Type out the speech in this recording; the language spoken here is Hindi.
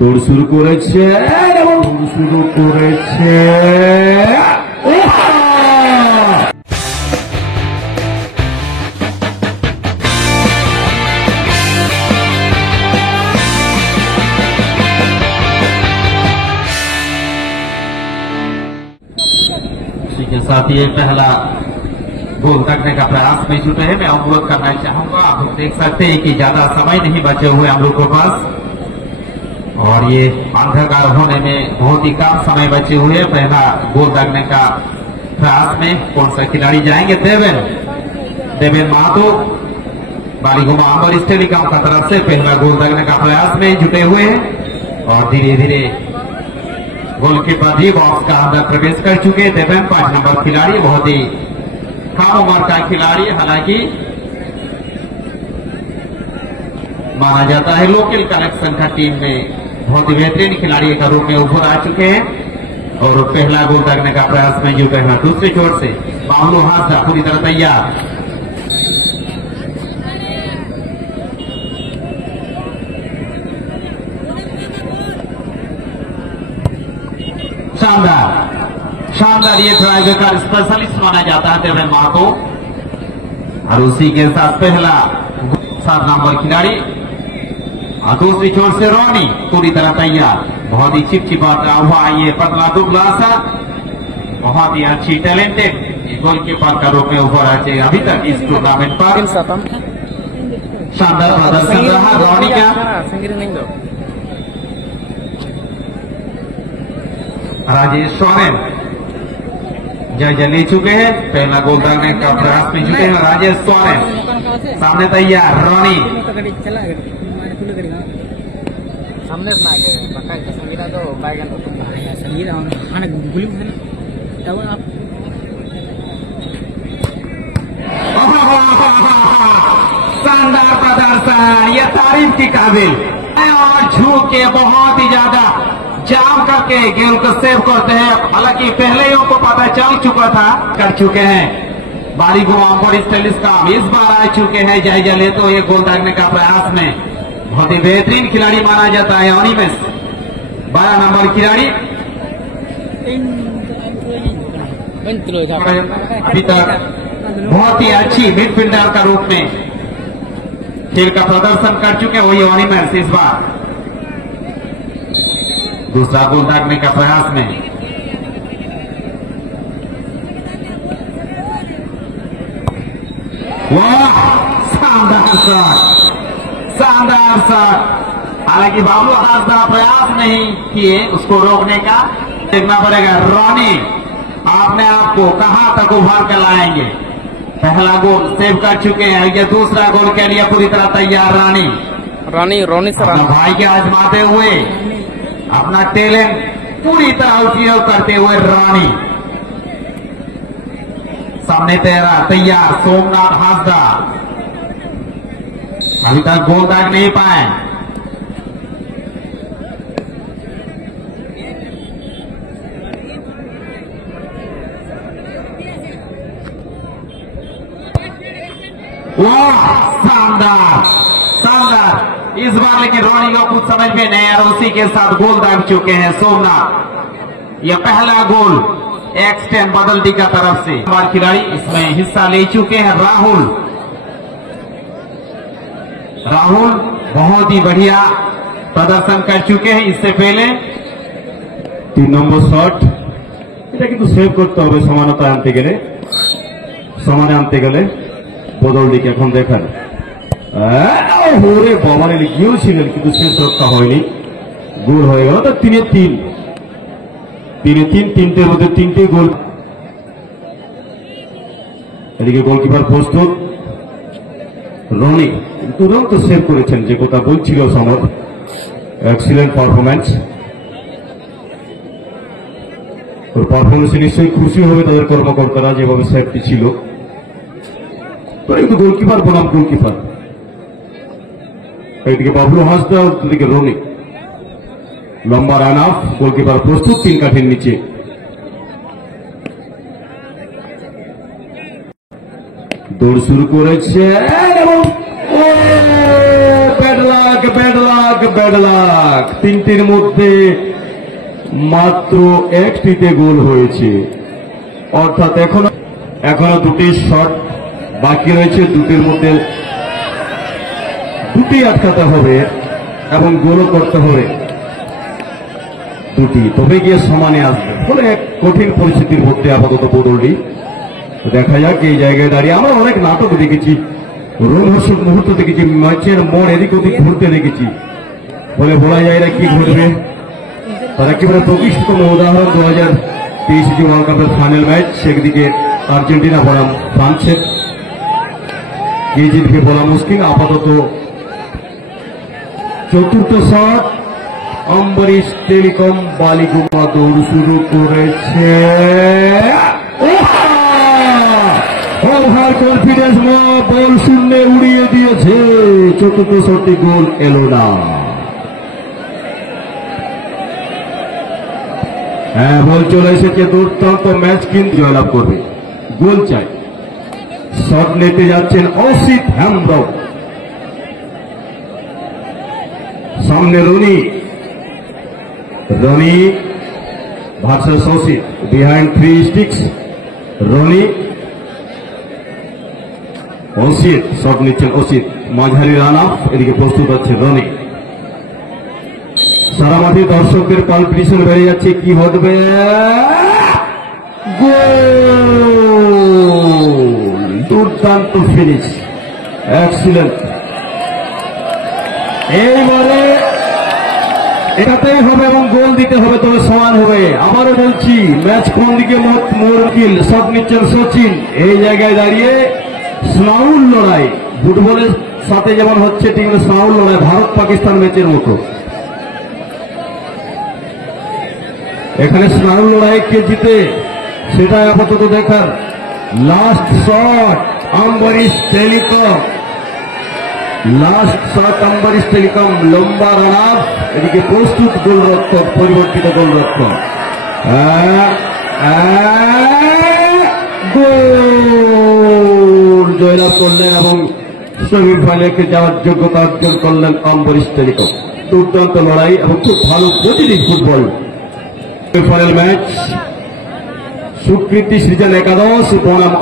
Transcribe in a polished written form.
দৌড় শুরু করেছে এবং শুরু করেছে इसी के साथ ये पहला गोल करने का प्रयास में जुटे हैं। मैं अनुरोध करना चाहूंगा, आप लोग देख सकते हैं कि ज्यादा समय नहीं बचे हुए हम लोग के पास और ये अंधकार होने में बहुत ही कम समय बचे हुए हैं। पहला गोल करने का प्रयास में कौन सा खिलाड़ी जाएंगे? देवेन महातो बालीगुमा अंबर स्टेडियम का तरफ से पहला गोल करने का प्रयास में जुटे हुए हैं और धीरे धीरे गोलकीपर भी बॉक्स का अंदर प्रवेश कर चुके। देवेन 5 नंबर खिलाड़ी, बहुत ही कम उम्र का खिलाड़ी, हालांकि माना जाता है लोकल कलेक्शन का टीम में बहुत ही बेहतरीन खिलाड़ी के रूप में उभर आ चुके हैं और पहला गोल करने का प्रयास में जुटे हैं। दूसरी छोर से बाबलू हास्दा पूरी तरह तैयार, शानदार शानदार ये ड्राइवर का स्पेशलिस्ट माना जाता है देवेन महातो और उसी के साथ पहला 7 नंबर खिलाड़ी और दूसरी छोर से रोनी पूरी तरह तैयार। बहुत ही चिपचिपाता हुआ ये पतला दुबला सा बहुत ही अच्छी टैलेंटेड गोलकीपर का रूप में उभर आते अभी तक इस टूर्नामेंट पर शानदार प्रदर्शन रहा रोनी का। राजेश सोरेन जय ले चुके हैं, पहला गोल करने का प्रयास में जुटे हैं। राजेश सोरेन सामने तैयार, रोनी सामने संगीता तो बैगन तो तुम संगीता आने गुली है तब आप शानदार प्रदर्शन, ये तारीफ की काबिल और झूक के बहुत ही ज्यादा जाम करके गेम को सेव करते हैं। हालांकि पहले ही उनको पता चल चुका था, कर चुके हैं। बालीगुमा अंबर स्टेडियम इस बार आ चुके हैं जायजा ले तो ये गोल दागने का प्रयास में बहुत ही बेहतरीन खिलाड़ी माना जाता है। अनिमेश 12 नंबर खिलाड़ी अभी तक बहुत ही अच्छी मिडफील्डर का रूप में खेल का प्रदर्शन कर चुके हैं। वही अनिमेश इस बार दूसरा गोल दागने का प्रयास में वाह शानदार शॉट, शानदार शॉट। हालांकि बाबू हास्दा प्रयास नहीं किए उसको रोकने का, देखना पड़ेगा। रोनी आपने आपको कहां तक उभर कर लाएंगे? पहला गोल सेव कर चुके हैं, ये दूसरा गोल के लिए पूरी तरह तैयार। रोनी सर भाई के आजमाते हुए अपना टैलेंट पूरी तरह उपयोग करते हुए रानी सामने तेरा तैयार। सोमनाथ हास्दा अभी तक गोल दाग नहीं पाए। वाह शानदार शानदार, इस बार लेकिन रोनी को कुछ समझ में नहीं आ रहा, उसी के साथ गोल दाग चुके हैं सोमनाथ। यह पहला गोल एक्स10 बदलती का तरफ से हमारे खिलाड़ी इसमें हिस्सा ले चुके हैं। राहुल बहुत ही बढ़िया प्रदर्शन कर चुके हैं। इससे पहले 3 নম্বর শট, এটা কিন্তু সেভ করতে হবে সমানতা আনতে গেলে, সমানে আনতে গেলে বদল দিকে এখন দেখান। ওরে বাবারে গিয়েছিলেন কিন্তু শেষ রক্ষা হয়নি, গোল হয়ে গেল। তো 3-3 তিনটের মধ্যে 3টে গোল। এদিকে গোলকিপার প্রস্তুত রনি তুরন্ত সেভ করেছেন, যে কথা বলছিল সমর। এক্সিলেন্ট পারফরমেন্স, ওর পারফরমেন্সে নিশ্চয়ই খুশি হবে তাদের কর্মকর্তারা, যেভাবে সেভটি ছিল। তো কিন্তু গোলকিপার বনাম গোলকিপার, একদিকে বাবলু হাসদা, দুদিকে রনি। লম্বা রান আপ, গোলকিপার প্রস্তুত 3 কাঠির নিচে। দৌড় শুরু করেছে এবং ব্যাড লাক ব্যাড লাক, তিনটির মধ্যে মাত্র একটিতে গোল হয়েছে। অর্থাৎ এখনো দুটি শট বাকি রয়েছে, দুটির মধ্যে দুটি আটকাতে হবে এবং গোলও করতে হবে দুটি, তবে গিয়ে সমানে আসবে। ফলে এক কঠিন পরিস্থিতির মধ্যে আপাতত বদলটি। দেখা যাক এই জায়গায় দাঁড়িয়ে আমরা অনেক নাটক দেখেছি, রোমহর্ষক মুহূর্ত দেখেছি, ম্যাচের মোড় এদিক ওদিক ঘুরতে দেখেছি। ফলে বলা যায় না কি ঘটবে। তার একেবারে প্রতিষ্ঠিতম উদাহরণ 2023 ওয়ার্ল্ড কাপের ফাইনাল ম্যাচ, সেদিকে আর্জেন্টিনা বনাম ফ্রান্সের, কে জিতবে বলা মুশকিল। আপাতত চতুর্থ শট, অম্বরীশ টেলিকম বালিগুমা দৌড় শুরু করেছে। ওভার কনফিডেন্স বল শূন্যে উড়িয়ে দিয়েছে, চতুর্থ শটটি গোল এলো না। হ্যাঁ, বল চলে এসেছে, দুর্দান্ত ম্যাচ কিন্তু জয়লাভ করবে, গোল চাই। শট নিতে যাচ্ছেন অসিত হেমব্রম, সামনে Roni versus Asit, behind 3 sticks. Roni, Asit, shot নিচ্ছেন অসিত, মাঝারি রান আপ, এদিকে প্রস্তুত হচ্ছে রনি। সারা মাঠে দর্শকদের পালপিটেশন বেড়ে যাচ্ছে, কি ঘটবে? গোল! দুর্দান্ত ফিনিশ, এক্সিলেন্ট। এইবারে এটাতেই হবে এবং গোল দিতে হবে, তবে সমান হবে। আবারও বলছি, ম্যাচ কোন দিকে মোড়কিল। শট নিচ্ছেন সচিন, এই জায়গায় দাঁড়িয়ে স্নাউল লড়াই, ফুটবলের সাথে যেমন হচ্ছে ঠিক স্নাউল লড়াই, ভারত পাকিস্তান ম্যাচের মতো। এখানে স্নাউল লড়াই কে জিতে সেটা আপাতত দেখার। Last shot Ambarish telecom, last shot Ambarish telecom, লম্বা রান আপ, এদিকে প্রস্তুত গোলরক্ষক, পরিবর্তিত গোলরক্ষক। গোল! জয়লাভ করলেন এবং সেমিফাইনালে যাওয়ার যোগ্যতা অর্জন করলেন অম্বরীশ টেলিকম। দুর্দান্ত লড়াই এবং খুব ভালো গতির ফুটবল। ফাইনাল ম্যাচ, স্বীকৃতি সৃজন একাদশ বনাম